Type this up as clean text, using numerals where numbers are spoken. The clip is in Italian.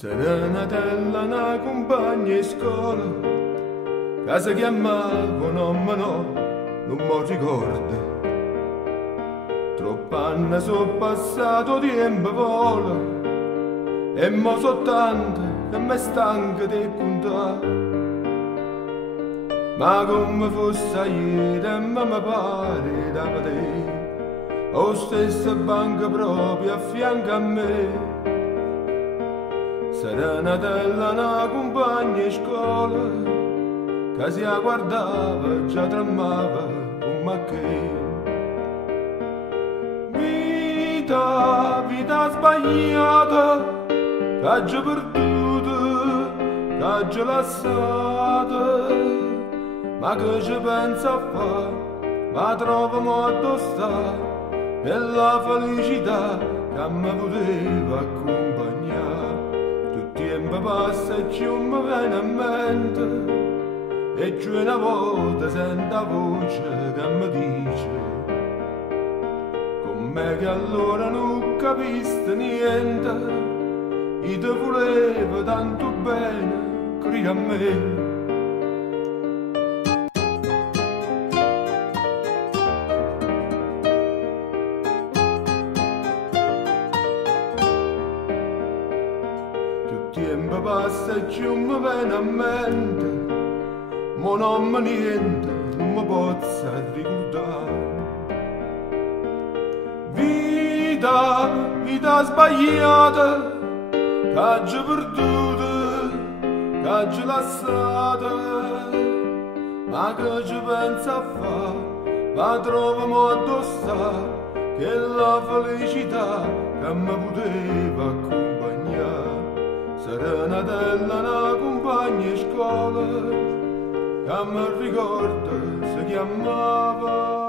Serenatella una compagna in scuola che si chiamava ma no, non mi ricordo. Troppi anni sono passato, tempo vola e mo so tante che mi stanco di contare. Ma come fosse ieri e mi pare da vedere la stessa banca proprio a fianco a me. Serenatella una compagna in scuola che si guardava già tremava come che vita sbagliata che oggi perduta che oggi lasciata, ma che ci pensa a fare, ma trovo modo sta e la felicità che mi poteva accompagnare. Tempo passa e ci mi viene a mente e giù una volta sento la voce che mi dice con me che allora non capiste niente, io ti volevo tanto bene, credi a me. Tempo passa e ci mi viene a mente, ma non mi niente, non mi posso ricordare. Vita sbagliata, che oggi perduta, che oggi lasciata, ma che ci pensa a fare, ma trovo modo sta, che la felicità che mi poteva accompagnare. Serenatella una compagna in scuola che mi ricorda si chiamava